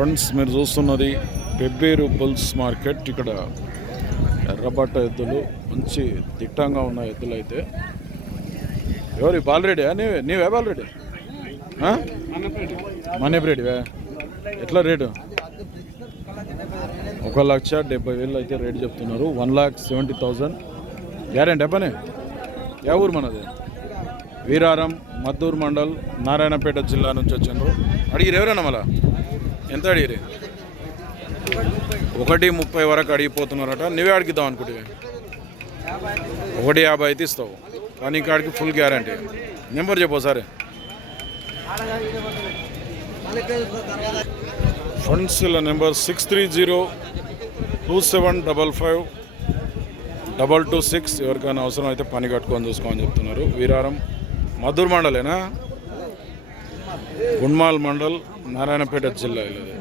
Friends మీరు చూస్తున్నది Pebbair bulls market. ఇక్కడ ఎర్రబట్ట ఎద్దులు మంచి దిట్టంగా ఉన్న ఎద్దులు అయితే. ఎవరి బాలరెడ్డి నీవే నీవే బాలరెడ్డి? మనేబ్రెడ్డివే ఎట్లా రేటు? ఒక లక్ష డెబ్బై వేలు అయితే రేటు చెప్తున్నారు. One lakh seventy thousand guarantee పని? ఏ ఊరు మనది? వీరారం మద్దూరు మండల్ నారాయణపేట జిల్లా నుంచి వచ్చిండ్రు. అడిగిరు ఎవరన్నా మళ్ళా? ఎంత అడిగిరి? ఒకటి ముప్పై వరకు అడిగిపోతున్నారట. నువ్వే అడిగిద్దాం అనుకుంటే. ఒకటి యాభై అయితే ఇస్తావు. కానీ ఇంకాడికి ఫుల్ గ్యారంటీ నెంబర్ చెప్పు సరే funds number six three zero two seven double five double two six ఎవరికైనా అవసరం అయితే పని కట్టుకొని చూసుకోమని చెప్తున్నారు. వీరారం మధుర్ మండలేనా? గుండ్మాల్ మండల్ నారాయణపేట జిల్లా ఇది